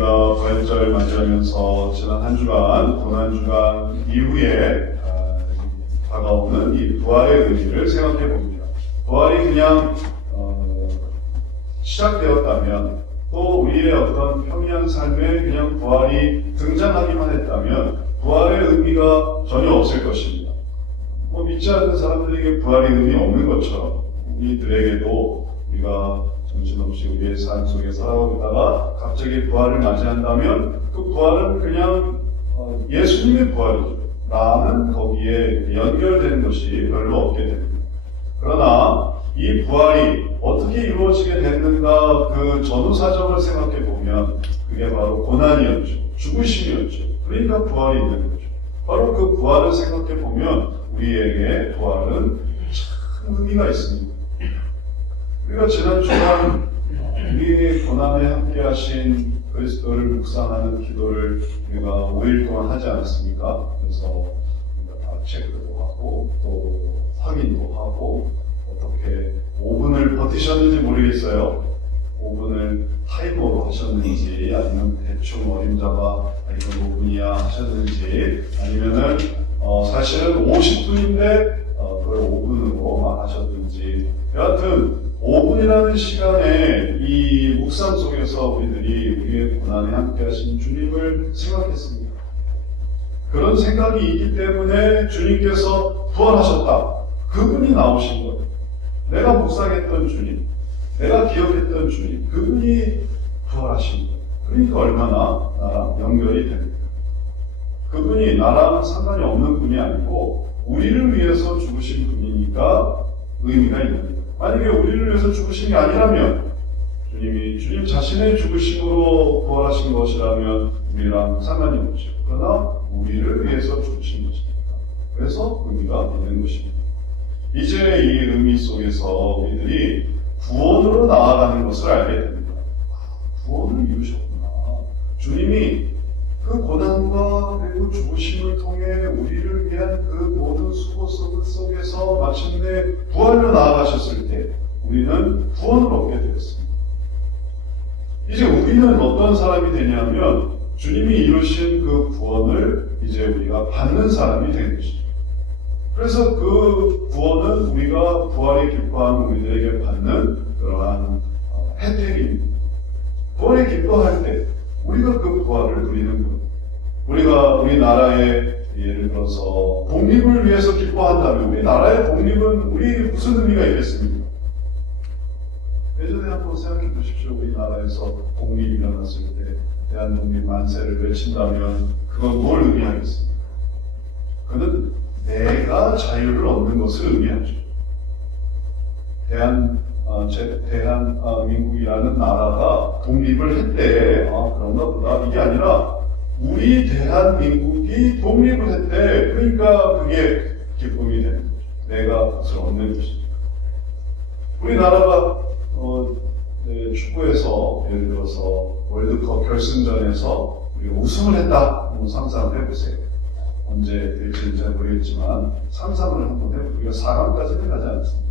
우리가 부활절 맞이하면서 지난 한 주간, 고난주간 이후에 다가오는 이 부활의 의미를 생각해 봅니다. 부활이 그냥 시작되었다면, 또 우리의 어떤 평이한 삶에 그냥 부활이 등장하기만 했다면 부활의 의미가 전혀 없을 것입니다. 믿지 않는 사람들에게 부활의 의미 없는 것처럼 우리들에게도 우리가 정신없이 우리의 삶 속에 살아오다가 갑자기 부활을 맞이한다면 그 부활은 그냥 예수님의 부활이죠 라는 거기에 연결된 것이 별로 없게 됩니다. 그러나 이 부활이 어떻게 이루어지게 됐는가, 그 전후 사정을 생각해 보면 그게 바로 고난이었죠. 죽으심이었죠. 그러니까 부활이 있는 거죠. 바로 그 부활을 생각해 보면 우리에게 부활은 참 의미가 있습니다. 우리가 지난 주간 우리의 고난에 함께 하신 그리스도를 묵상하는 기도를 우리가 5일 동안 하지 않았습니까? 그래서 우리가 다 체크도 하고 또 확인도 하고 어떻게 5분을 버티셨는지 모르겠어요. 5분을 타이머로 하셨는지, 아니면 대충 어림잡아 이건 5분이야 하셨는지, 아니면은 사실은 50분인데 그걸 5분으로만 하셨는지, 여하튼 5분이라는 시간에 이 묵상 속에서 우리들이 우리의 고난에 함께 하신 주님을 생각했습니다. 그런 생각이 있기 때문에 주님께서 부활하셨다. 그분이 나오신 거예요. 내가 묵상했던 주님, 내가 기억했던 주님, 그분이 부활하신 거예요. 그러니까 얼마나 나랑 연결이 됩니까? 그분이 나랑 상관이 없는 분이 아니고 우리를 위해서 죽으신 분이니까 의미가 있는 거예요. 만약에 우리를 위해서 죽으신 게 아니라면, 주님 자신의 죽으심으로 부활하신 것이라면 우리랑 상관이 없죠. 그러나 우리를 위해서 죽으신 것이니까. 그래서 의미가 있는 것입니다. 이제 이 의미 속에서 우리들이 구원으로 나아가는 것을 알게 됩니다. 구원을 이루셨구나. 주님이 그 고난과 그리고 죽으심을 통해 우리를 위한 그 모든 수고 속에서 마침내 부활로 나아가셨을 때 우리는 구원을 얻게 되었습니다. 이제 우리는 어떤 사람이 되냐면 주님이 이루신 그 구원을 이제 우리가 받는 사람이 되는 것이죠. 그래서 그 구원은 우리가 부활에 기뻐하는 우리들에게 받는 그러한 혜택입니다. 부활에 기뻐할 때 우리가 그 부활을 누리는 것. 우리가 우리나라의 예를 들어서 독립을 위해서 기뻐한다면 우리나라의 독립은 우리 무슨 의미가 있겠습니까? 예전에 한번 생각해 보십시오. 우리나라에서 독립이 일어났을 때 대한독립 만세를 외친다면 그건 뭘 의미하겠습니까? 그는 내가 자유를 얻는 것을 의미하죠. 대한민국이라는 나라가 독립을 했대. 그런가 보다. 이게 아니라 우리 대한민국이 독립을 했대. 그러니까 그게 기쁨이 되는 거죠. 내가 그것을 얻는 것이죠. 우리나라가 축구에서 예를 들어서 월드컵 결승전에서 우리가 우승을 했다. 한번 상상을 해보세요. 언제 될지는 잘 모르겠지만 상상을 한번 해보고 우리가 4강까지는 가지 않습니다.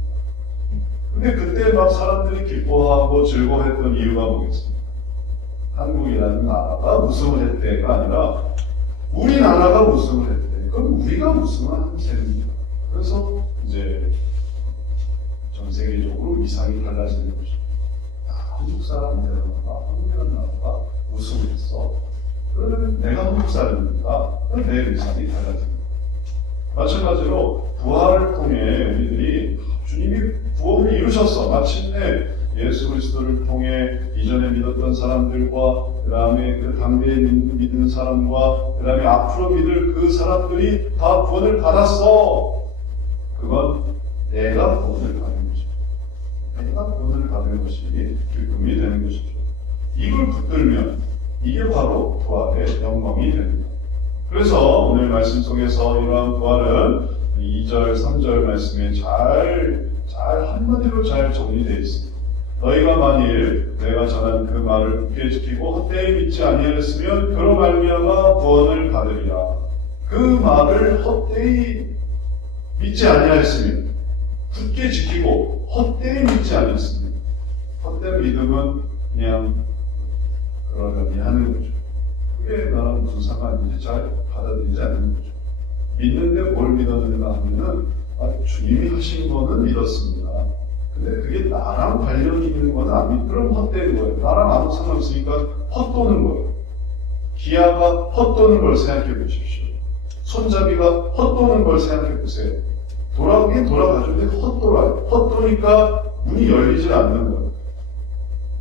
근데 그때 막 사람들이 기뻐하고 즐거워했던 이유가 뭐겠습니까? 한국이라는 나라가 우승을 했대가 아니라 우리나라가 우승을 했대. 그럼 우리가 우승한 셈입니다. 그래서 이제 전 세계적으로 위상이 달라지는 것입니다. 한국 사람이라는 나라가, 한국이라는 나라가 우승했어. 그러면 내가 한국 사람이니까 내 위상이 달라집니다. 마찬가지로 부활을 통해 우리들이 주님이 구원을 이루셨어. 마침내 예수 그리스도를 통해 이전에 믿었던 사람들과 그 다음에 그 당대에 믿는 사람과 그 다음에 앞으로 믿을 그 사람들이 다 구원을 받았어. 그건 내가 구원을 받은 것이죠. 내가 구원을 받은 것이 기쁨이 되는 것이죠. 이걸 붙들면 이게 바로 부활의 영광이 됩니다. 그래서 오늘 말씀 속에서 이러한 부활은 2절, 3절 말씀에 잘 한마디로 잘 정리되어 있습니다. 너희가 만일 내가 전한 그 말을 굳게 지키고 헛되이 믿지 아니하였으면 그로 말미암아 구원을 받으리라. 그 말을 헛되이 믿지 아니하였으면 굳게 지키고 헛되이 믿지 않았습니다. 헛된 믿음은 그냥 그러려니 하는 거죠. 상관인지 잘 받아들이지 않는 거죠. 믿는데 뭘 믿었는가 하면은 주님이 하신 거는 믿었습니다. 근데 그게 나랑 관련이 있는 건 안 믿, 그럼 헛되는 거예요. 나랑 아무 상관없으니까 헛도는 거예요. 기아가 헛도는 걸 생각해 보십시오. 손잡이가 헛도는 걸 생각해 보세요. 돌아가긴 돌아가는데 헛돌아요. 헛도니까 문이 열리질 않는 거예요.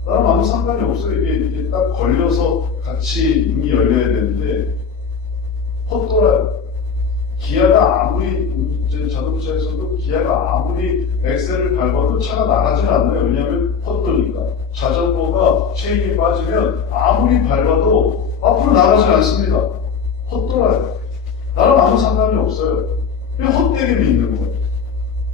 나랑 아무 상관이 없어요. 이게 딱 걸려서 같이 문이 열려야 되는데 헛돌아요. 기아가 아무리 이제 자동차에서도 기아가 아무리 엑셀을 밟아도 차가 나가질 않아요. 왜냐하면 헛도니까. 자전거가 체인이 빠지면 아무리 밟아도 앞으로 나가질 않습니다. 헛돌아요. 나랑 아무 상관이 없어요. 그냥 헛되게 믿는 거예요.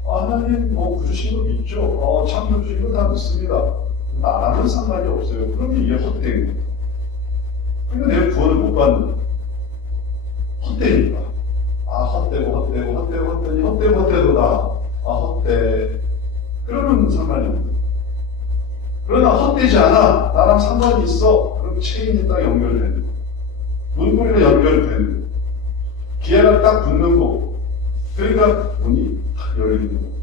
하나님 구주신 거 믿죠. 창조주신 거 다 믿습니다. 나랑은 상관이 없어요. 그러면 이게 헛된 거예요. 그러니까 내가 구원을 못 받는 거예요. 헛되니까. 헛되고 헛되도다. 헛돼. 그러면 상관이 없는 거예요. 그러나 헛되지 않아. 나랑 상관이 있어. 그럼 체인이 딱 연결되는 거예요. 문고리가 연결되는 거예요. 기아가 딱 붙는 거고. 그러니까 문이 탁 열리는 거예요.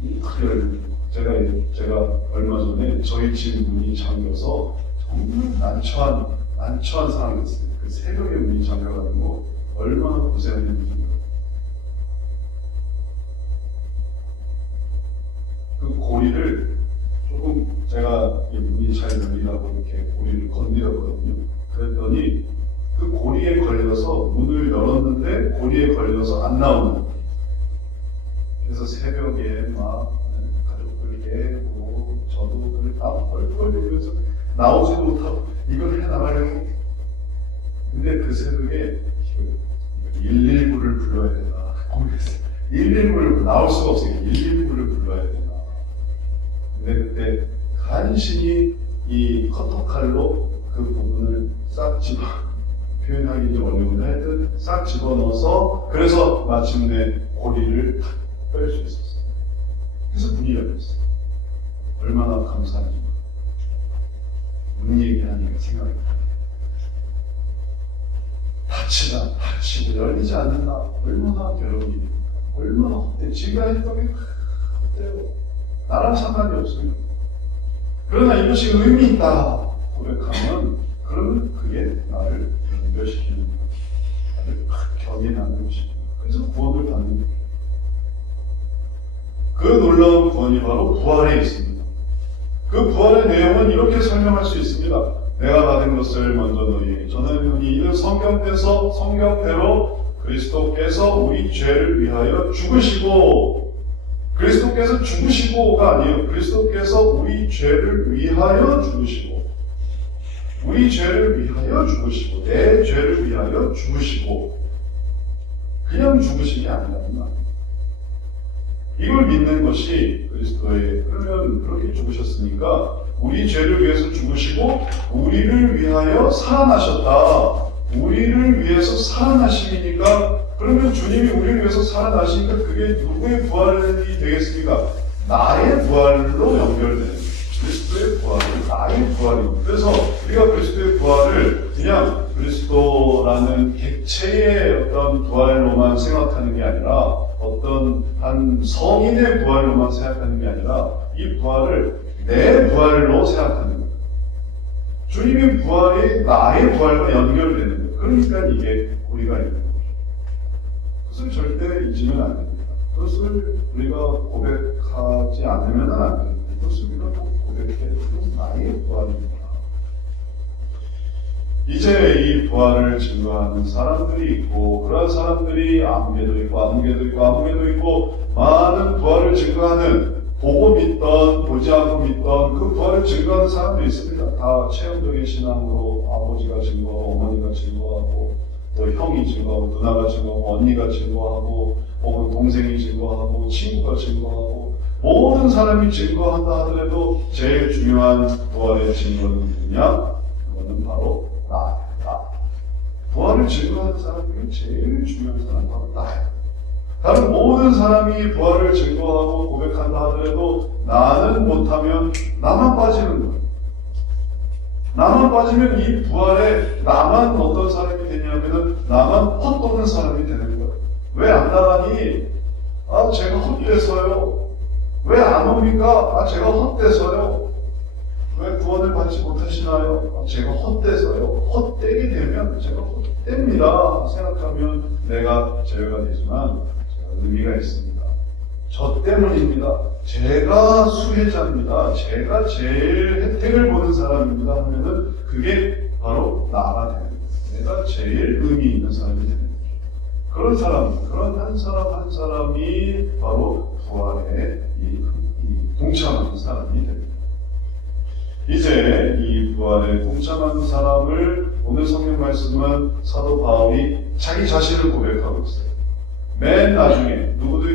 문이 탁 열리는 거예요. 제가 얼마 전에 저희 집 문이 잠겨서 정말 난처한 상황이었어요. 그 새벽에 문이 잠겨가지고 얼마나 고생했는지. 그 고리를 조금 제가 문이 잘 열리라고 이렇게 고리를 건드렸거든요. 그랬더니 그 고리에 걸려서 문을 열었는데 고리에 걸려서 안 나오는 거예요. 그래서 새벽에 막 가족들 깨고 저도 그걸 다 뻘뻘 돌면서 나오지도 못하고 이걸 해나가려고. 근데 그 새벽에 119를 불러야 되나 고민했어요. 119를 나올 수가 없어요. 119를 불러야 되나. 근데 그때 간신히 이 커터칼로 그 부분을 싹 집어, 표현하기 좀 어려운데 하여튼 싹 집어넣어서 그래서 마침내 고리를 뺄 수 있었어요. 그래서 문이 열렸어요. 얼마나 감사한지. 문 얘기하니까 생각이 나요. 닫히고 열리지 않는다. 얼마나 괴로운 일입니까? 얼마나 헛돼. 지가 했던 게 헛돼요. 나랑 상관이 없어요. 그러나 이것이 의미 있다 고백하면 그러면 그게 나를 연결시키는 거예요. 나를 견인하는 것입니다. 그래서 구원을 받는 거예요. 그 놀라운 구원이 바로 부활에 있습니다. 그 부활의 내용은 이렇게 설명할 수 있습니다. 내가 받은 것을 먼저 너희에게 전하노니 이는 성경대로 그리스도께서 우리 죄를 위하여 죽으시고, 그리스도께서 죽으시고가 아니에요. 그리스도께서 우리 죄를 위하여 죽으시고, 우리 죄를 위하여 죽으시고, 내 죄를 위하여 죽으시고, 그냥 죽으신 게 아니라는 말이에요. 이걸 믿는 것이 그리스도의, 그러면 그렇게 죽으셨으니까 우리 죄를 위해서 죽으시고 우리를 위하여 살아나셨다. 우리를 위해서 살아나심이니까, 그러면 주님이 우리를 위해서 살아나시니까 그게 누구의 부활이 되겠습니까? 나의 부활로 연결되는, 그리스도의 부활은 나의 부활입니다. 그래서 우리가 그리스도의 부활을 그냥 그리스도라는 객체의 어떤 부활로만 생각하는 게 아니라, 어떤 한 성인의 부활로만 생각하는 게 아니라 이 부활을 내 부활로 생각하는 거예요. 주님의 부활이 나의 부활과 연결되는 거예요. 그러니까 이게 우리가 있는 거죠. 그것을 절대 잊으면 안 됩니다. 그것을 우리가 고백하지 않으면 안 됩니다. 그것을 우리가 꼭 고백해야 되는 나의 부활입니다. 이제 이 부활을 증거하는 사람들이 있고, 그런 사람들이 아무개도 있고 많은 부활을 증거하는, 보고 믿던 보지 않고 믿던 그 부활을 증거하는 사람들이 있습니다. 다 체험적인 신앙으로 아버지가 증거하고 어머니가 증거하고 또 형이 증거하고 누나가 증거하고 언니가 증거하고 혹은 동생이 증거하고 친구가 증거하고 모든 사람이 증거한다 하더라도 제일 중요한 부활의 증거는 누구냐? 그거는 바로 나. 부활을 증거하는 사람 중에 제일 중요한 사람은 바로 나예요. 다른 모든 사람이 부활을 증거하고 고백한다 하더라도 나는 못하면 나만 빠지는 거예요. 나만 빠지면 이 부활에 나만 어떤 사람이 되냐면은 나만 헛도는 사람이 되는 거예요. 왜 안 나가니? 아, 제가 헛돼서요. 왜 안 옵니까? 아, 제가 헛돼서요. 왜 구원을 받지 못하시나요? 아, 제가 헛돼서요. 헛되게 되면 제가 헛됩니다 생각하면 내가 제외가 되지만 제가 의미가 있습니다. 저 때문입니다. 제가 수혜자입니다. 제가 제일 혜택을 보는 사람입니다 하면은 그게 바로 나가 되는 거예요. 내가 제일 의미 있는 사람이 되는 거죠. 그런 사람, 그런 한 사람 한 사람이 바로 부활에 동참하는 사람이 됩니다. 이제 이 부활에 동참하는 사람을 오늘 성경 말씀은 사도 바울이 자기 자신을 고백하고 있어요. 맨 나중에 누구도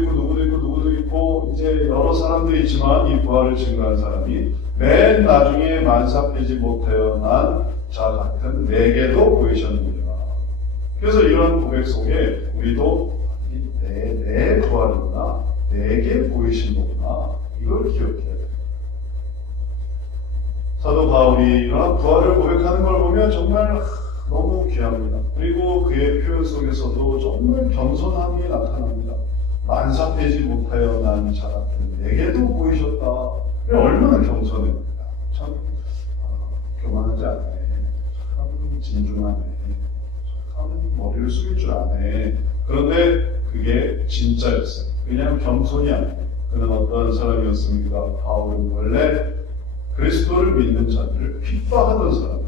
있고 이제 여러 사람도 있지만 이 부활을 증거한 사람이 맨 나중에 만삭되지 못하여 난 자 같은 내게도 보이셨느니라. 그래서 이런 고백 속에 우리도 내 부활이구나, 내게 보이신 거구나, 이걸 기억해야 돼요. 사도 바울이 이러한 부활을 고백하는 걸 보면 정말 너무 귀합니다. 그리고 그의 표현 속에서도 정말 겸손함이 나타납니다. 만삭되지 못하여 난 자 같은 내게도 보이셨다. 얼마나 겸손해요. 참 교만하지 않네. 참 진중하네. 참 머리를 숙일 줄 아네. 그런데 그게 진짜였어요. 그냥 겸손이 아니에요. 그는 어떤 사람이었습니까? 바울은 원래 그리스도를 믿는 자들을 핍박하던 사람이었어요.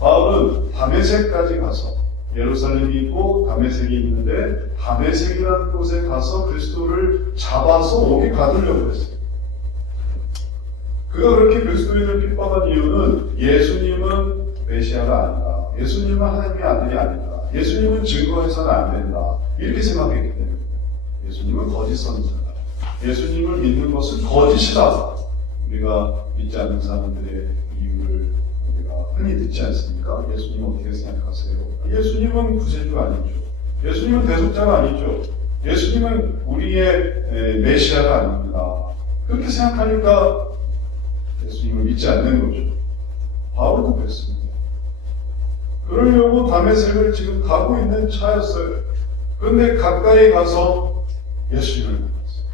바울은 다메섹까지 가서 예루살렘이 있고 다메섹이 있는데 다메섹이라는 곳에 가서 그리스도를 잡아서 옥에 가두려고 했어요. 그가 그렇게 그리스도인을 핍박한 이유는 예수님은 메시아가 아니다. 예수님은 하나님의 아들이 아니다. 예수님은 증거해서는 안 된다. 이렇게 생각했기 때문에 예수님은 거짓 선지자다. 예수님을 믿는 것은 거짓이다. 우리가 믿지 않는 사람들의 이유를 우리가 흔히 듣지 않습니까? 예수님 어떻게 생각하세요? 예수님은 구세주가 아니죠. 예수님은 대속자가 아니죠. 예수님은 우리의 메시아가 아닙니다. 그렇게 생각하니까 예수님을 믿지 않는 거죠. 바울도 그랬습니다. 그러려고 다메섹을 지금 가고 있는 차였어요. 그런데 가까이 가서 예수님을 만났어요.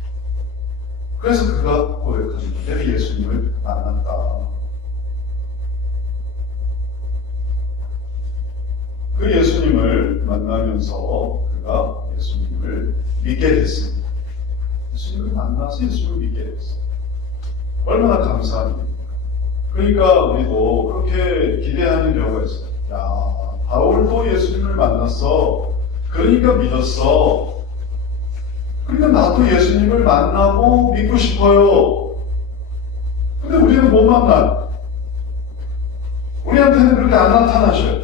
그래서 그가 고백합니다. 내가 예수님을 만났다. 그 예수님을 만나면서 그가 예수님을 믿게 됐습니다. 예수님을 만나서 예수님을 믿게 됐어요. 얼마나 감사한 일입니까? 그러니까 우리도 그렇게 기대하는 경우가 있어요. 야, 바울도 예수님을 만났어. 그러니까 믿었어. 그러니까 나도 예수님을 만나고 믿고 싶어요. 근데 우리는 못 만나. 우리한테는 그렇게 안 나타나셔요.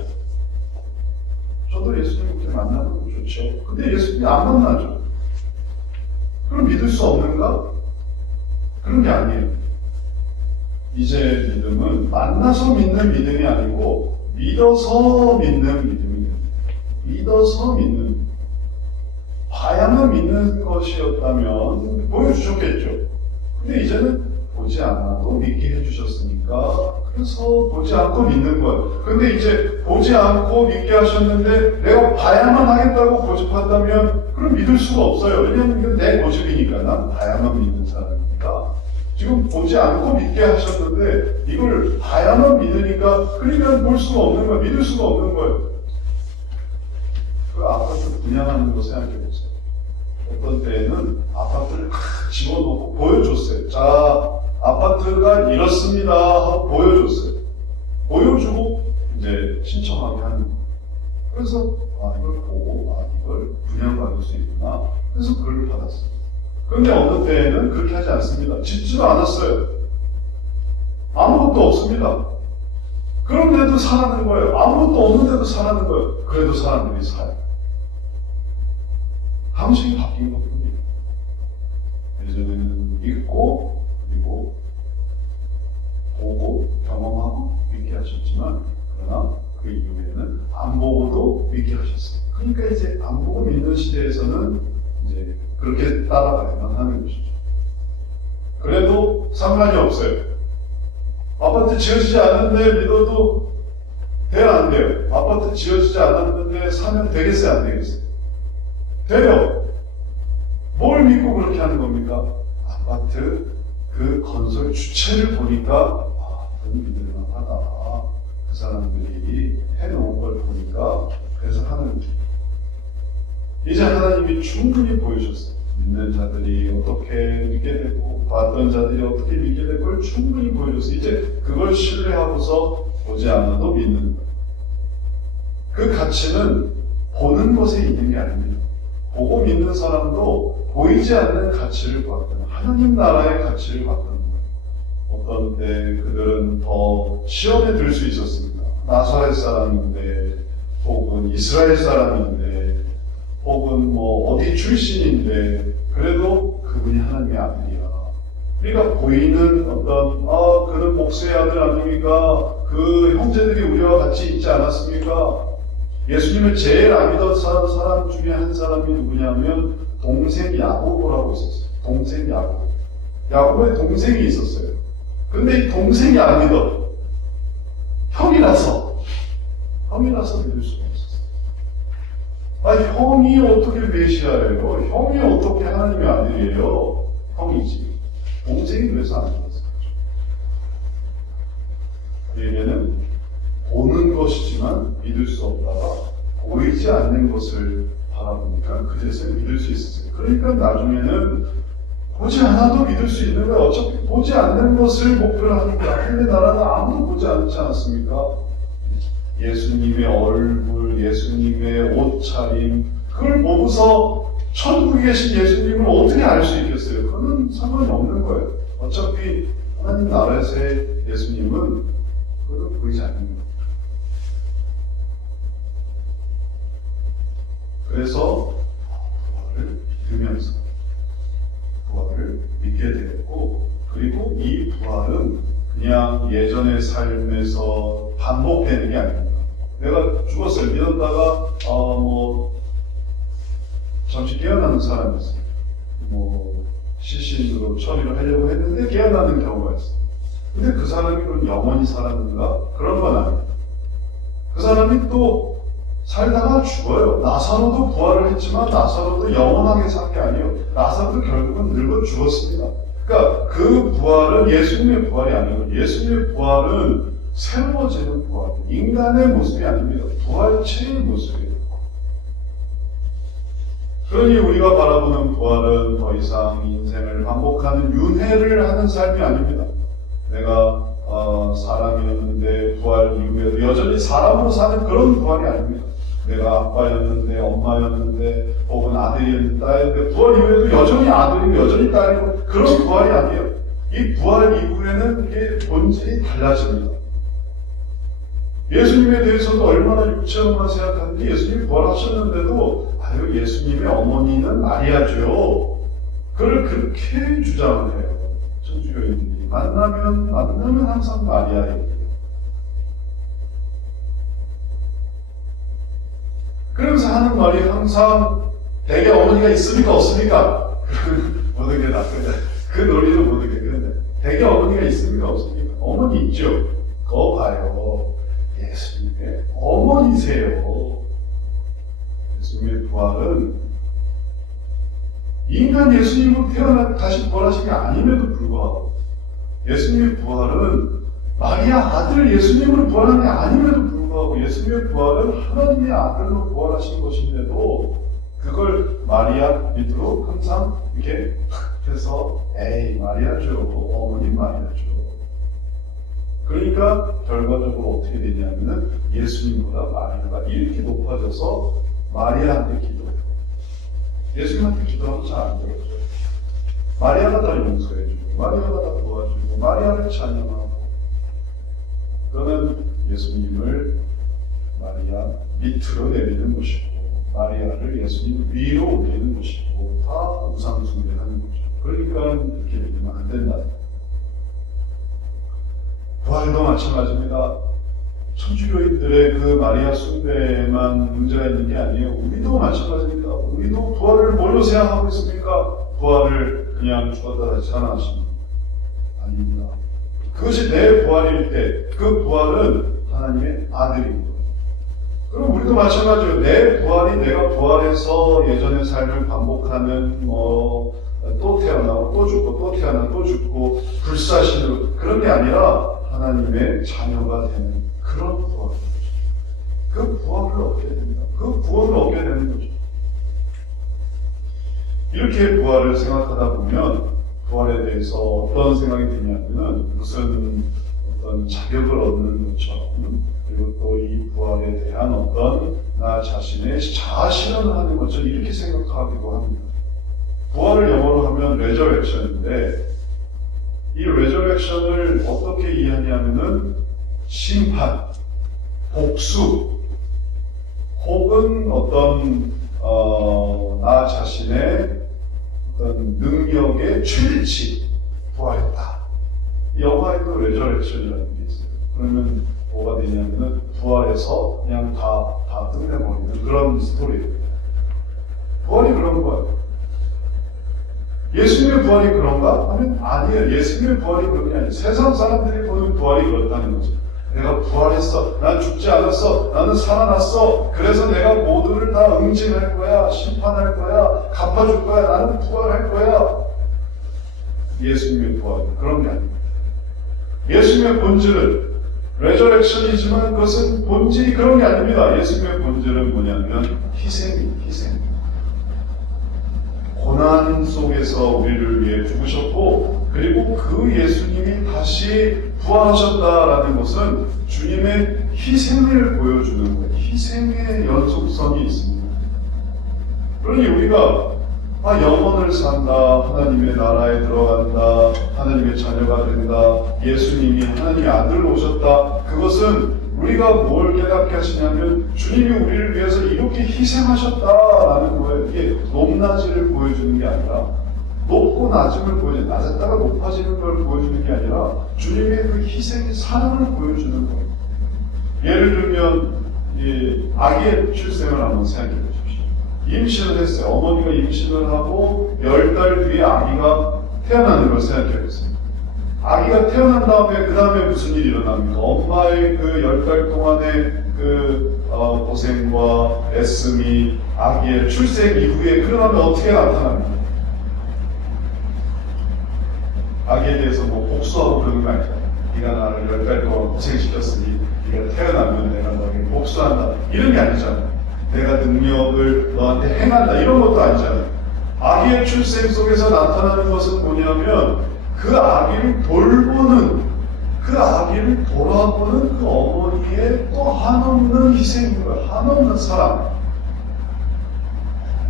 저도 예수님 그렇게 만나는 거 좋죠. 근데 예수님이 안 만나죠. 그럼 믿을 수 없는가? 그런 게 아니에요. 이제 믿음은 만나서 믿는 믿음이 아니고 믿어서 믿는 믿음이 됩니다. 믿어서 믿는, 봐야만 믿는 것이었다면 보여주셨겠죠. 근데 이제는 보지 않아도 믿게 해주셨으니까 그래서 보지 않고 믿는 거예요. 근데 이제 보지 않고 믿게 하셨는데 내가 봐야만 하겠다고 고집한다면 그럼 믿을 수가 없어요. 왜냐하면 이건 내 고집이니까. 난 봐야만 믿는 사람이니까. 지금 보지 않고 믿게 하셨는데 이걸 봐야만 믿으니까 그러니까 볼 수가 없는 거예요. 믿을 수가 없는 거예요. 그 아파트 분양하는 거 생각해 보세요. 어떤 때에는 아파트를 집어넣고 보여줬어요. 자, 아파트가 이렇습니다 하고 보여줬어요. 보여주고 이제 신청하게 하는 거예요. 그래서 이걸 보고 이걸 분양받을 수 있구나. 그래서 그걸 받았어요. 그런데 어느 때에는 그렇게 하지 않습니다. 짓지도 않았어요. 아무것도 없습니다. 그런데도 사라는 거예요. 아무것도 없는데도 사라는 거예요. 그래도 사람들이 사요. 방식이 바뀐 것뿐이에요. 예전에는 믿고 그리고 보고 경험하고 믿게 하셨지만 그러나 그 이후에는 안 보고도 믿게 하셨어요. 그러니까 이제 안 보고 믿는 시대에서는 이제 그렇게 따라가야만 하는 것이죠. 그래도 상관이 없어요. 아파트 지어지지 않았는데 믿어도 돼요, 안 돼요? 아파트 지어지지 않았는데 사면 되겠어요, 안 되겠어요? 돼요. 뭘 믿고 그렇게 하는 겁니까? 아파트 그 건설 주체를 보니까 그건 믿을만하다. 그 사람들이 해놓은 걸 보니까 그래서 하는 거예요. 이제 하나님이 충분히 보여줬어요. 믿는 자들이 어떻게 믿게 되고 봤던 자들이 어떻게 믿게 될 걸 충분히 보여줬어요. 이제 그걸 신뢰하고서 보지 않아도 믿는 거예요. 그 가치는 보는 것에 있는 게 아닙니다. 보고 믿는 사람도 보이지 않는 가치를 보았다는, 하나님 나라의 가치를 봤다는 거예요. 어떤 때 그들은 더 시험에 들 수 있었습니다. 나사렛 사람인데, 혹은 이스라엘 사람인데, 혹은 뭐 어디 출신인데, 그래도 그분이 하나님의 아들이야. 우리가 보이는 어떤 그는 목수의 아들 아닙니까? 그 형제들이 우리와 같이 있지 않았습니까? 예수님을 제일 안 믿었던 사람 중에 한 사람이 누구냐면 동생 야고보라고 있었어요. 동생 야고보. 야고보의 동생이 있었어요. 근데 이 동생이 안 믿어. 형이라서 믿을 수가 없었어요. 형이 어떻게 메시아예요? 형이 어떻게 하나님의 아들이에요? 형이지. 동생이 그래서 안 믿었어요. 우리에게는 보는 것이지만 믿을 수 없다가 보이지 않는 것을 바라보니까 그제서야 믿을 수 있었어요. 그러니까 나중에는 보지 않아도 믿을 수 있는 거야. 어차피 보지 않는 것을 목표로 하니까. 근데 나라는 아무도 보지 않지 않았습니까? 예수님의 얼굴, 예수님의 옷차림, 그걸 보고서 천국에 계신 예수님을 어떻게 알 수 있겠어요? 그건 상관이 없는 거예요. 어차피 하나님 나라에서의 예수님은 그건 보이지 않는 거예요. 그래서 부활을 믿으면서 부활을 믿게 되었고, 그리고 이 부활은 그냥 예전의 삶에서 반복되는 게 아닙니다. 내가 죽었어요. 믿었다가 잠시 깨어나는 사람이 있어요. 실신으로 처리를 하려고 했는데 깨어나는 경우가 있어요. 근데 그 사람이 그럼 영원히 살았는가? 그런 건 아닙니다. 그 사람이 또 살다가 죽어요. 나사로도 부활을 했지만 나사로도 영원하게 산 게 아니에요. 나사로도 결국은 늙어 죽었습니다. 그러니까 그 부활은 예수님의 부활이 아니고 예수님의 부활은 새로워지는 부활, 인간의 모습이 아닙니다. 부활체의 모습이에요. 그러니 우리가 바라보는 부활은 더 이상 인생을 반복하는 윤회를 하는 삶이 아닙니다. 내가 사람이었는데 부활 이후에도 여전히 사람으로 사는 그런 부활이 아닙니다. 내가 아빠였는데 엄마였는데 혹은 아들이었는데 딸이었는데 부활 이후에도 여전히 아들이고 여전히 딸이고 그런 부활이 아니에요. 이 부활 이후에는 이게 본질이 달라집니다. 예수님에 대해서도 얼마나 육체로만 생각하는지 예수님이 부활하셨는데도 예수님의 어머니는 마리아죠. 그걸 그렇게 주장을 해요. 천주교인들이 만나면 항상 마리아예요. 그러면서 하는 말이 항상 대개 어머니가 있습니까 없습니까? 모든 게 다 그 논리도 모든 게 그런데 대개 어머니가 있습니까 없습니까? 어머니 있죠. 그거 봐요. 예수님의 어머니세요. 예수님의 부활은 인간 예수님으로 태어나 다시 부활하신 게 아님에도 불구하고 예수님의 부활은 마리아 아들 예수님으로 부활한 게 아님에도 불구하고 예수님의 부활은 하나님의 아들로 부활하신 것인데도 그걸 마리아 밑으로 항상 이렇게 해서 에이 마리아죠. 어머니 마리아죠. 그러니까 결과적으로 어떻게 되냐면은 예수님보다 마리아가 이렇게 높아져서 마리아한테 기도해요. 예수님한테 기도하면 잘 안 들어줘요. 마리아가 다 용서해주고 마리아가 다 도와주고 마리아를 찬양하고 그러면 예수님을 마리아 밑으로 내리는 것이고 마리아를 예수님 위로 올리는 것이고 다 우상숭배하는 거죠. 그러니까 이렇게 되면 안 된다. 부활도 마찬가지입니다. 천주교인들의 그 마리아 숭배에만 문제가 있는 게 아니에요. 우리도 마찬가지입니다. 우리도 부활을 뭘로 생각하고 있습니까? 부활을 그냥 죽었다 다시 살아나십니다. 아닙니다. 그것이 내 부활일 때 그 부활은 하나님의 아들인 거예요. 그럼 우리도 마찬가지로 내 부활이 내가 부활해서 예전의 삶을 반복하는 또 태어나고 또 죽고 또 태어나고 또 죽고 불사신으로 그런 게 아니라 하나님의 자녀가 되는 그런 부활. 그 부활을 얻게 됩니다. 그 구원을 얻게 되는 거죠. 이렇게 부활을 생각하다 보면 부활에 대해서 어떤 생각이 드냐면은 무슨 어떤 자격을 얻는 것처럼 그리고 또 이 부활에 대한 어떤 나 자신의 자아실현하는 것처럼 이렇게 생각하기도 합니다. 부활을 영어로 하면 resurrection인데 이 resurrection을 어떻게 이해하냐면은 심판, 복수 혹은 어떤 나 자신의 어떤 능력의 최대치 부활했다. 영화에도 resurrection이라는 게 있어요. 그러면 뭐가 되냐면은 부활해서 그냥 다 끝내버리는 그런 스토리예요. 부활이 그런 거예요. 예수님의 부활이 그런가? 하면 아니에요. 예수님의 부활이 그런 게 아니에요. 세상 사람들이 보는 부활이 그렇다는 거죠. 내가 부활했어. 난 죽지 않았어. 나는 살아났어. 그래서 내가 모두를 다 응징할 거야. 심판할 거야. 갚아줄 거야. 나는 부활할 거야. 예수님의 부활은 그런 게 아닙니다. 예수님의 본질은 레저렉션이지만 그것은 본질이 그런 게 아닙니다. 예수님의 본질은 뭐냐면 희생입니다. 희생. 고난 속에서 우리를 위해 죽으셨고 그리고 그 예수님이 다시 부활하셨다라는 것은 주님의 희생을 보여주는 거예요. 희생의 연속성이 있습니다. 그러니 우리가 영원을 산다, 하나님의 나라에 들어간다, 하나님의 자녀가 된다, 예수님이 하나님의 아들로 오셨다. 그것은 우리가 뭘 깨닫게 하시냐면 주님이 우리를 위해서 이렇게 희생하셨다라는 거예요. 이게 높낮이를 보여주는 게 아니라 높고 낮음을 보여주는, 낮았다가 높아지는 걸 보여주는 게 아니라 주님의 그 희생의 사랑을 보여주는 거예요. 예를 들면 아기의 출생을 한번 생각해 보십시오. 임신을 했어요. 어머니가 임신을 하고 10달 뒤에 아기가 태어나는 걸 생각해 보세요. 아기가 태어난 다음에 그 다음에 무슨 일이 일어납니까? 엄마의 그 10달 동안의 고생과 애씀이 아기의 출생 이후에 그러면 어떻게 나타납니까? 아기에 대해서 뭐 복수하고 그러는 거 아니잖아요. 네가 나를 10달 동안 고생시켰으니 네가 태어나면 내가 너에게 복수한다. 이런 게 아니잖아요. 내가 능력을 너한테 행한다. 이런 것도 아니잖아요. 아기의 출생 속에서 나타나는 것은 뭐냐면 그 아기를 돌보는, 그 아기를 돌아보는 그 어머니의 또 한없는 희생인 거예요. 한없는 사랑.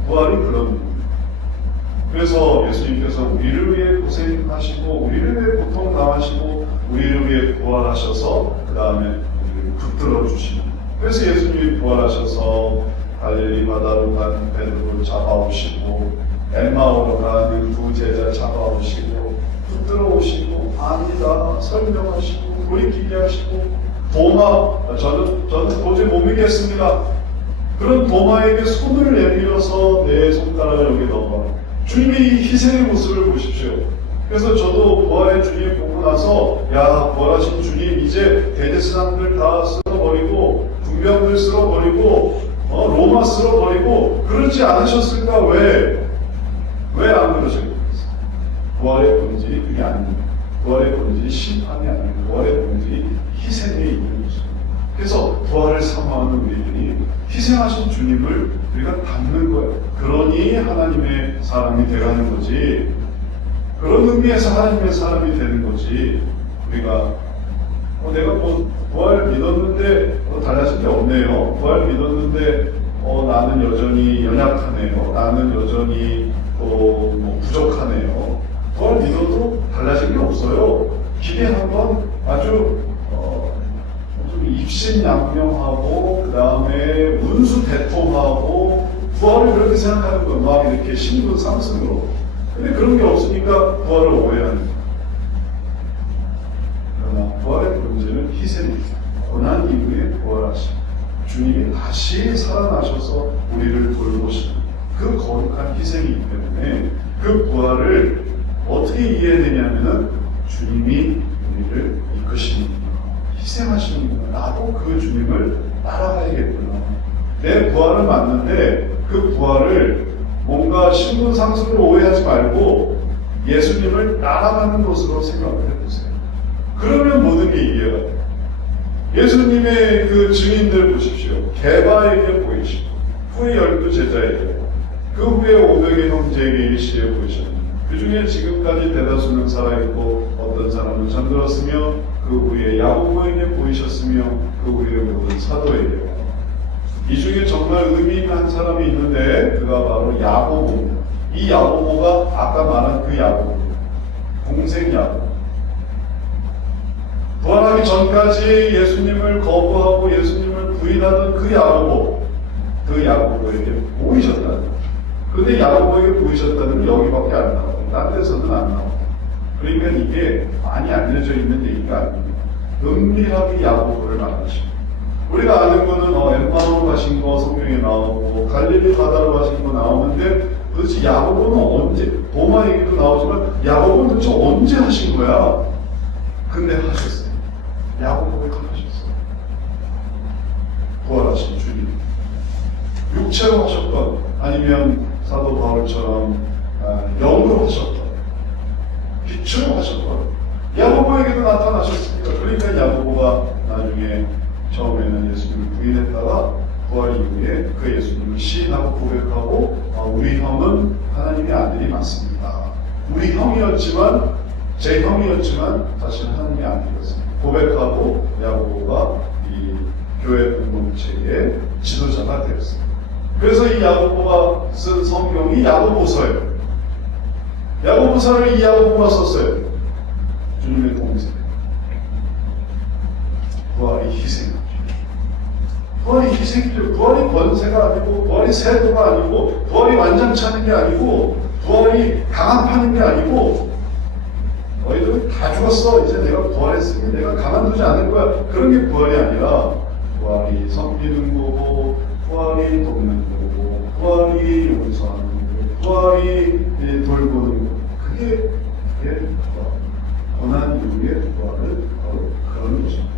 부활이 그런 겁니다. 그래서 예수님께서 우리를 위해 고생하시고 우리를 위해 고통 당하시고 우리를 위해 부활하셔서 그 다음에 우리를 붙들어 주십니다. 그래서 예수님이 부활하셔서 갈릴리 바다로 간 베드로를 잡아오시고 엠마오로 가는 두 제자 잡아오시고 붙들어 오시고 아니다 설명하시고 돌이키게 하시고 도마 저는 도저히 못 믿겠습니다. 그런 도마에게 손을 내밀어서 내 손가락을 여기 넣어봐. 주님의 이 희생의 모습을 보십시오. 그래서 저도 부활의 주님 보고 나서 야 부활하신 주님 이제 대제사장들 다 쓸어버리고 군병들 쓸어버리고 로마 쓸어버리고 그러지 않으셨을까? 왜 안 그러셨겠어요? 부활의 본질이 그게 아닙니다. 부활의 본질이 심판이 아닙니다. 부활의 본질이 희생에 있는 것입니다. 그래서 부활을 사모하는 우리들이 희생하신 주님을 우리가 닮는 거예요. 그러니 하나님의 사람이 되라는 거지. 그런 의미에서 하나님의 사람이 되는 거지. 우리가 내가 부활 믿었는데 달라진 게 없네요. 부활 믿었는데 나는 여전히 연약하네요. 나는 여전히 또 부족하네요. 부활 믿어도 달라진 게 없어요. 기대한 건 아주 좀 입신양명하고 그 다음에 운수대통하고 부활을 그렇게 생각하는 거예요. 막 이렇게 신분 상승으로. 근데 그런 게 없으니까 부활을 오해하는 거예요. 그러나 부활의 본질은 희생입니다. 고난 이후에 부활하심. 주님이 다시 살아나셔서 우리를 돌보시는 그 거룩한 희생이기 때문에 그 부활을 어떻게 이해되냐면은 주님이 우리를 이끄시는구나, 희생하시는구나, 나도 그 주님을 따라가야겠구나. 내 부활을 맞는데 그 부활을 뭔가 신분상승으로 오해하지 말고 예수님을 따라가는 것으로 생각을 해보세요. 그러면 모든 게 이해가 돼요. 예수님의 그 증인들 보십시오. 게바에게 보이시고, 후에 12제자에게, 그 후에 500의 형제에게 일시에 보이셨는데, 그 중에 지금까지 대다수는 살아있고 어떤 사람은 잠들었으며, 그 후에 야고보에게 보이셨으며, 그 후에 모든 사도에게. 이 중에 정말 의미 있는 한 사람이 있는데 그가 바로 야고보입니다. 이 야고보가 아까 말한 그 야고보입니다. 동생 야고보. 부활하기 전까지 예수님을 거부하고 예수님을 부인하던 그 야고보에게 보이셨다는 거예요. 그런데 야고보에게 보이셨다는 건 여기밖에 안 나와요. 딴 데서는 안 나와요. 그러니까 이게 많이 알려져 있는 얘기가 아닙니다. 은밀하게 야고보를 만나십니다. 우리가 아는 거는 엠마오로 가신 거 성경에 나오고 갈릴리 바다로 가신 거 나오는데 도대체 야고보는 언제, 도마 얘기도 나오지만 야고보는 도대체 언제 하신 거야? 근데 하셨어요. 야고보가 하셨어요. 부활하신 주님. 육체로 하셨건 아니면 사도 바울처럼 영으로 하셨건 빛으로 하셨건 야고보에게도 나타나셨습니다. 그러니까 야고보가 나중에 처음에는 예수님을 부인했다가 부활 이후에 그 예수님을 시인하고 고백하고 우리 형은 하나님의 아들이 맞습니다. 우리 형이었지만 제 형이었지만 사실 하나님의 아들이었습니다. 고백하고 야고보가 이 교회 공동체의 지도자가 되었습니다. 그래서 이 야고보가 쓴 성경이 야고보서예요. 야고보서를 이 야고보가 썼어요. 주님의 동생. 부활이 희생이죠. 부활이 희생이죠. 부활이 권세가 아니고, 부활이 세도가 아니고, 부활이 완장차는 게 아니고, 부활이 강압하는 게 아니고, 너희들은 다 죽었어. 이제 내가 부활했으니 내가 가만두지 않을 거야. 그런 게 부활이 아니라, 부활이 섬기는 거고, 부활이 돕는 거고, 부활이 용서하는 거고, 부활이 돌보는 거고, 그게 부활. 고난 이후의 부활을 그런 것입니다.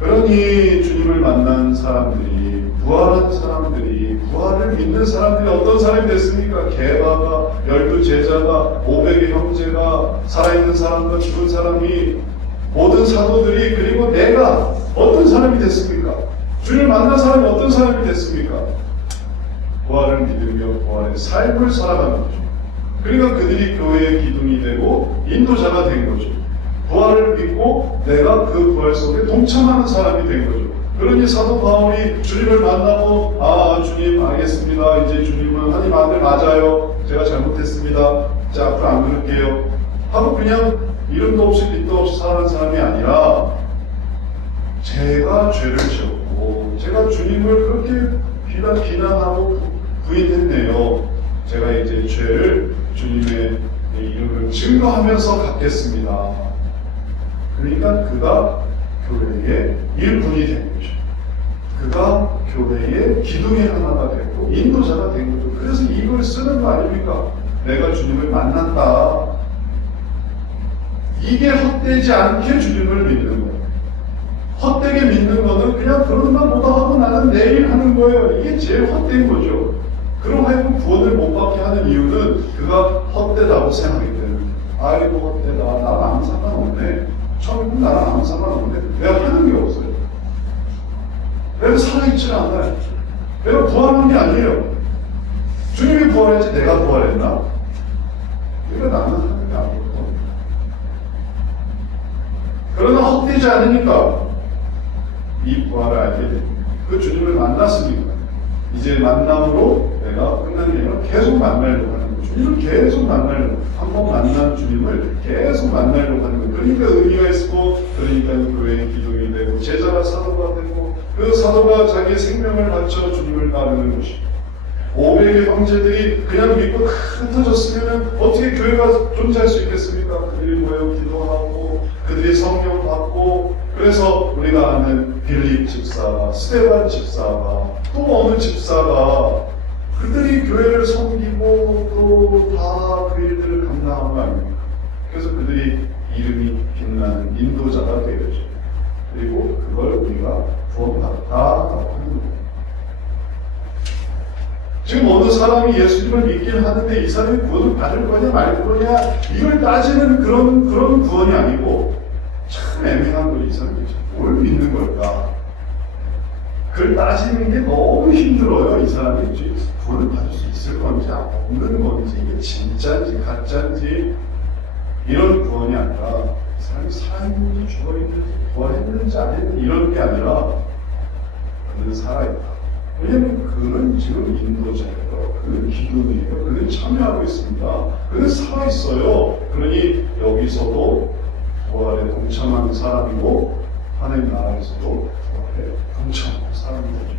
그러니 주님을 만난 사람들이, 부활한 사람들이, 부활을 믿는 사람들이 어떤 사람이 됐습니까? 게바가, 12제자가, 500의 형제가, 살아있는 사람과 죽은 사람이, 모든 사도들이, 그리고 내가 어떤 사람이 됐습니까? 주님을 만난 사람이 어떤 사람이 됐습니까? 부활을 믿으며 부활의 삶을 살아가는 거죠. 그러니까 그들이 교회의 기둥이 되고 인도자가 된 거죠. 부활을 믿고 내가 그 부활 속에 동참하는 사람이 된 거죠. 그러니 사도 바울이 주님을 만나고 주님 알겠습니다. 이제 주님은 하나님 아들 맞아요. 제가 잘못했습니다. 이제 앞으로 안 그럴게요. 하고 그냥 이름도 없이 빛도 없이 살아가는 사람이 아니라 제가 죄를 지었고 제가 주님을 그렇게 비난하고 부인했네요. 제가 이제 죄를 주님의 이름을 증거하면서 갚겠습니다. 그러니까 그가 교회의 일꾼이 된 거죠. 그가 교회의 기둥의 하나가 됐고 인도자가 된 거죠. 그래서 이걸 쓰는 거 아닙니까? 내가 주님을 만났다. 이게 헛되지 않게 주님을 믿는 거예요. 헛되게 믿는 거는 그냥 그런가 보다 하고 나는 내일 하는 거예요. 이게 제일 헛된 거죠. 그럼 하여금 구원을 못 받게 하는 이유는 그가 헛되다고 생각하기 때문에. 아이고 헛되다. 나랑 아무 상관없네. 천국 나랑 아무 상관없네. 내가 하는 게 없어요. 내가 살아있지는 않아요. 내가 부활한 게 아니에요. 주님이 부활했지 내가 부활했나? 그러니까 나는 하는 게 아무것도 없네. 그러나 헛되지 않으니까 이 부활을 알게 됩니다. 그 주님을 만났으니까 이제 만남으로 내가 끝난 게 아니라 계속 만나려고 하는 거죠. 주님을 계속 만나려고, 한 번 만난 주님을 계속 만나려고 하는 거예요. 그러니까 의미가 있고, 그러니까 교회의 기둥이 되고, 제자가 사도가 되고, 그 사도가 자기의 생명을 바쳐 주님을 따르는 것입니다. 500의 형제들이 그냥 믿고 흩어졌으면 어떻게 교회가 존재할 수 있겠습니까? 그들이 모여 기도하고, 그들이 성령 받고, 그래서 우리가 아는 빌립 집사가, 스데반 집사가, 또 어느 집사가 그들이 교회를 섬기고 또 다 그 일들을 감당한 거 아닙니까? 그래서 그들이 이름이 빛나는 인도자가 되어죠. 그리고 그걸 우리가 구원받았다라고 하는 거예요. 지금 어느 사람이 예수님을 믿긴 하는데 이 사람이 구원을 받을 거냐 말 거냐 이걸 따지는 그런 구원이 아니고 참 애매한 거예요. 이 사람이 뭘 믿는 걸까? 그걸 따지는 게 너무 힘들어요. 이 사람이 구원을 받을 수 있을 건지 없는 건지 이게 진짜인지 가짜인지 이런 구원이 아니라 이 사람이 살아있는지 죽어있는지 구원했는지 안 했는지 이런 게 아니라 그는 살아있다. 왜냐면 그는 지금 인도자예요. 그는 기도이에요. 그는 참여하고 있습니다. 그는 살아있어요. 그러니 여기서도 부활에 동참하는 사람이고 하나님 나라에서도 부활에 동참하는 사람인 거죠.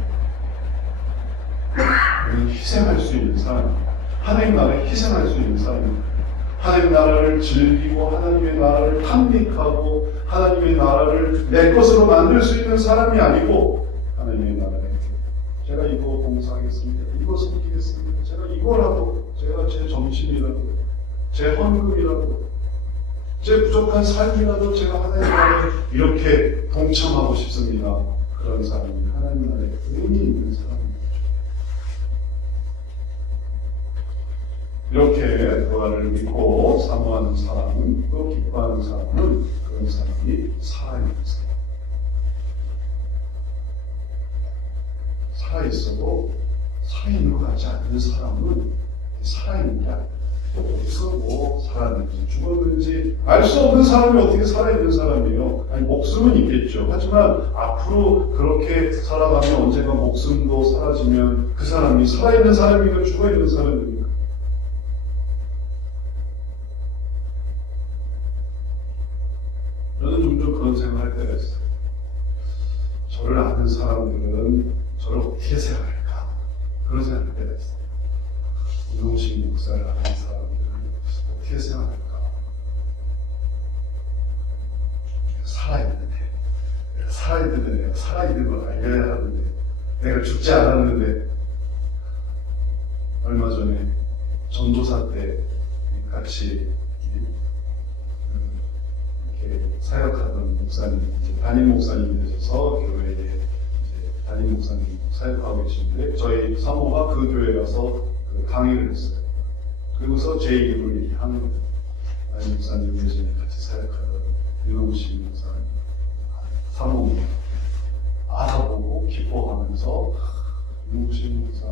그는 희생할 수 있는 사람입니다. 하나님 나라에 희생할 수 있는 사람입니다. 하나님 나라를 즐기고 하나님의 나라를 탐닉하고 하나님의 나라를 내 것으로 만들 수 있는 사람이 아니고 하나님의 나라에 제가 이거 봉사하겠습니다. 이거 섬기겠습니다. 제가 이거라도 제가 제 정신이라도 제 헌금이라도 제 부족한 삶이라도 제가 하나님 나라에 이렇게 동참하고 싶습니다. 그런 사람이 하나님 나라에 의미 있는 사람입니다. 이렇게 부활을 믿고 사모하는 사람은 또 기뻐하는 사람은 그런 사람이 살아있는 사람. 살아있어도 살아있는 것 같지 않는 사람은 살아있는 게 아니에요. 어디서 뭐 살았는지 죽었는지 알 수 없는 사람이 어떻게 살아있는 사람이에요? 아니 목숨은 있겠죠. 하지만 앞으로 그렇게 살아가면 언젠가 목숨도 사라지면 그 사람이 살아있는 사람이니까 죽어있는 사람입니까? 저는 종종 그런 생각을 할 때가 있어요. 저를 아는 사람들은 저를 어떻게 생각할까? 그런 생각할 때가 있어요. 이동식 목사를 아는 사람들은 어떻게 생각할까? 살아있는데 내가 살아있는 걸 알려야 하는데 내가 죽지 않았는데 얼마 전에 전도사 때 같이 이렇게 사역하던 목사님, 담임 목사님이 되셔서 교회에 이제 담임 목사님 사역하고 계시는데 저희 사모가 그 교회에 가서 강의를 했어요. 그리고서 제 이름을 얘기하는 담임 목사님 예전에 같이 사역하던 윤홍식 목사님 사모가 알아보고 기뻐하면서 윤홍식 목사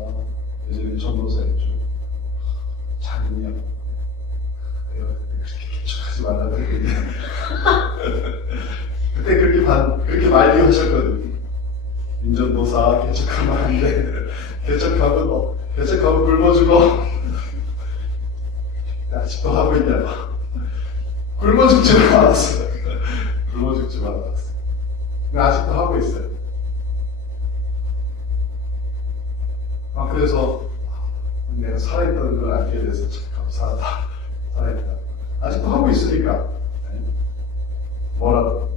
예전에 전도사였죠. 잘했냐? 내가 그렇게 개척하지 말라고 했는데 그때 그렇게 말리 하셨거든요. 민전도사 개척하면 안 돼. 개척하고 굶어죽어. 아직도 하고 있냐고. 굶어 죽지는 않았어요. 굶어 죽지는 않았어요. 근데 아직도 하고 있어요. 그래서 내가 살아있다는 걸 알게 돼서 참 감사하다. 살아있다. 아직도 하고 있으니까. 뭐라도.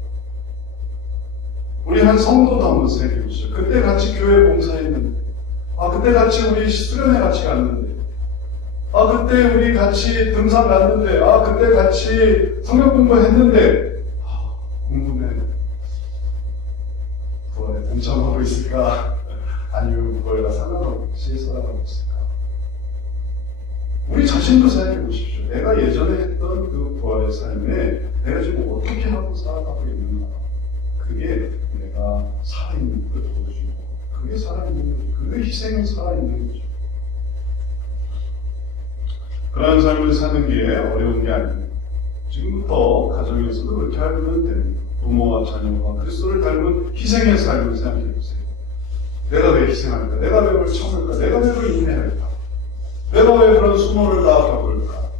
우리 한 성도도 한번 생각해 보시죠. 그때 같이 교회 봉사했는데, 그때 같이 우리 수련회 같이 갔는데, 그때 우리 같이 등산 갔는데, 그때 같이 성경 공부했는데, 궁금해. 부활에 동참하고 있을까? 아니면 부활과 상관없이 살아가고 있을까? 우리 자신도 생각해 보십시오. 내가 예전에 했던 그 부활의 삶에 내가 지금 어떻게 하고 살아가고 있는가? 그게 내가 살아있는 걸 보여주고, 그게 살아있는 거죠. 그게 희생은 살아있는 거죠. 그런 삶을 사는 게 어려운 게 아니에요. 지금부터 가정에서도 그렇게 하면 됩니다. 부모와 자녀가 그리스도를 닮은 희생의 삶을 생각해 보세요. 내가 왜 희생할까? 내가 왜 그걸 참을까? 내가 왜 그걸 인내할까? 내가 왜 그런 수모를 다 겪을까?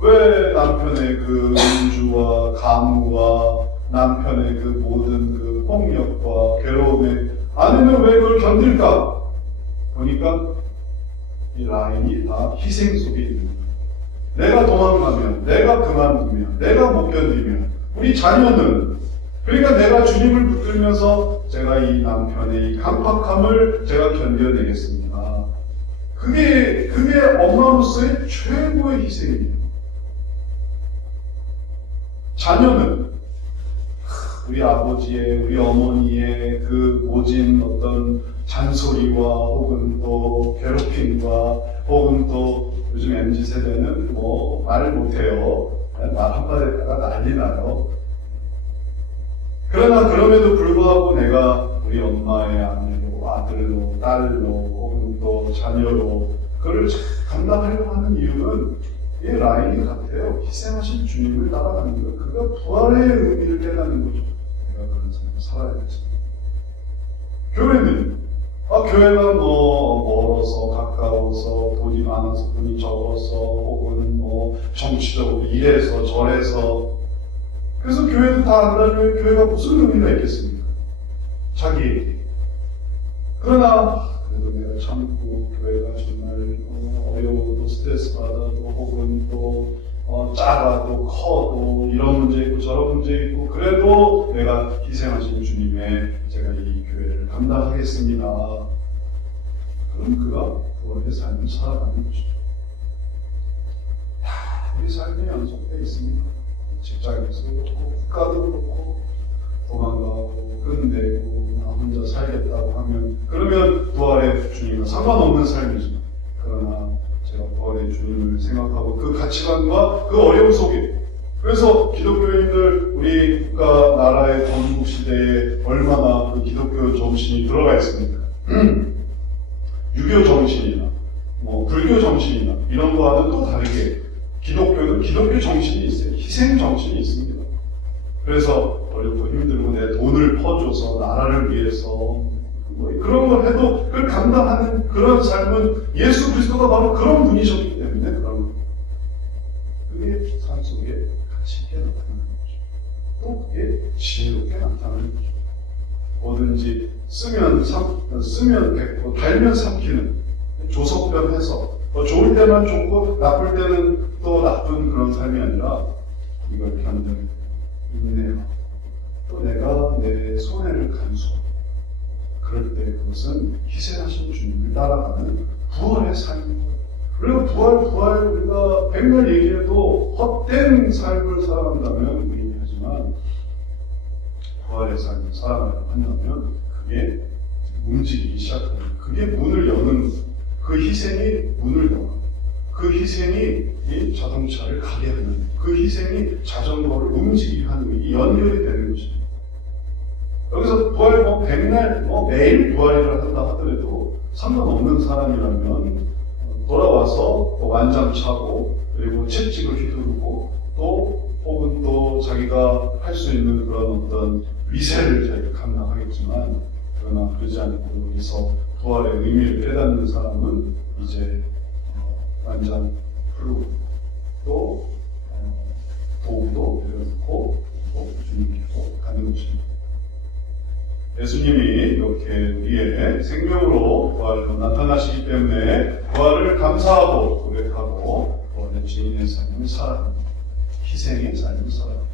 왜 남편의 그 음주와 가무와 남편의 그 모든 그 폭력과 괴로움에 아니면 왜 그걸 견딜까? 보니까 이 라인이 다 희생 속에 있는 거예요. 내가 도망가면, 내가 그만두면, 내가 못 견디면 우리 자녀는 그러니까 내가 주님을 붙들면서 제가 이 남편의 이 강팍함을 제가 견뎌내겠습니다. 그게 엄마로서의 최고의 희생이에요. 자녀는 우리 아버지의, 우리 어머니의 그 모진 어떤 잔소리와 혹은 또 괴롭힘과 혹은 또 요즘 MZ세대는 뭐 말 못해요. 말 한마디 했다가 난리 나요. 그러나 그럼에도 불구하고 내가 우리 엄마의 아내로, 아들로, 딸로 혹은 또 자녀로 그걸 감당하려고 하는 이유는 이 라인이 같아요. 희생하신 주님을 따라가는 거예요. 그가 부활의 의미를 깨닫는 거죠. 내가 그런 삶을 살아야지. 교회는 교회가 뭐 멀어서 가까워서 돈이 많아서 돈이 적어서 혹은 뭐 정치적으로 이래서 저래서 그래서 교회도 다 안다면 교회가 무슨 의미가 있겠습니까? 자기에게. 그러나 그래도 내가 참고 교회가 정말 어려워도 스트레스 받아도 혹은 또 작아도 커도 이런 문제 있고 저런 문제 있고 그래도 내가 희생하신 주님의 제가 이 교회를 감당하겠습니다. 그럼 그가 부활의 삶을 살아가는 것이죠. 다 우리 삶에 연속되어 있습니다. 직장에서 그렇고 국가도 그렇고 도망가고 끝내고 나 혼자 살겠다고 하면 그러면 부활의 주님과 상관없는 삶이지만 그러나 제가 부활의 주님을 생각하고 그 가치관과 그 어려움 속에 그래서 기독교인들 우리 국가 나라의 건국 시대에 얼마나 그 기독교 정신이 들어가 있습니까? 유교 정신이나 뭐 불교 정신이나 이런 거와는 또 다르게 기독교는 기독교 정신이 있어요. 희생 정신이 있습니다. 그래서 어렵고 힘들고 내 돈을 퍼줘서 나라를 위해서 뭐 그런 걸 해도 그걸 감당하는 그런 삶은 예수 그리스도가 바로 그런 분이셨기 때문에 그런 그게 삶 속에 가치 있게 나타나는 거죠. 또 그게 지혜롭게 나타나는 거죠. 뭐든지 쓰면 100%, 달면 삼키는 조석변해서 좋을 때만 좋고 나쁠 때는 또 나쁜 그런 삶이 아니라 이걸 견뎌내고 인내하고 또 내가 내 손해를 간수하고 그럴 때 그것은 희생하신 주님을 따라가는 부활의 삶입니다. 그리고 부활 우리가 백날 얘기해도 헛된 삶을 살아간다면 의미하지만 부활의 삶을 살아가려고 한다면 그게 움직이기 시작하는 그게 문을 여는 그 희생이 문을 열어 그 희생이 이 자동차를 가게 하는 그 희생이 자전거를 움직이게 하는 이 연결이 되는 것입니다. 여기서 부활 백날 매일 부활이라 한다 하더라도 상관없는 사람이라면 돌아와서 완장차고 그리고 채찍을 휘두르고 또 혹은 또 자기가 할 수 있는 그런 어떤 위세를 자기가 감당하겠지만 그러나 그러지 않고 여기서 부활의 의미를 깨닫는 사람은 이제 완전 풀고 또 도구도 내려놓고 또 주님께로 가는 것입니다. 예수님이 이렇게 우리의 생명으로 부활로 나타나시기 때문에 부활을 감사하고 고백하고 부활의 증인의 삶을 살아갑니다. 희생의 삶을 살아갑니다.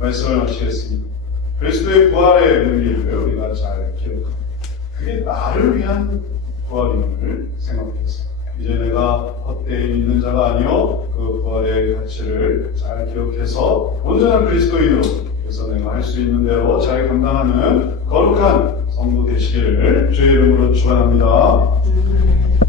말씀을 마치겠습니다. 그리스도의 부활의 의미를 우리가 잘 기억합니다. 그게 나를 위한 부활임을 생각했습니다. 이제 내가 헛되이 믿는 자가 아니요 그 부활의 가치를 잘 기억해서 온전한 그리스도인으로 그래서 내가 할 수 있는 대로 잘 감당하는 거룩한 성도 되시기를 주의 이름으로 축원합니다.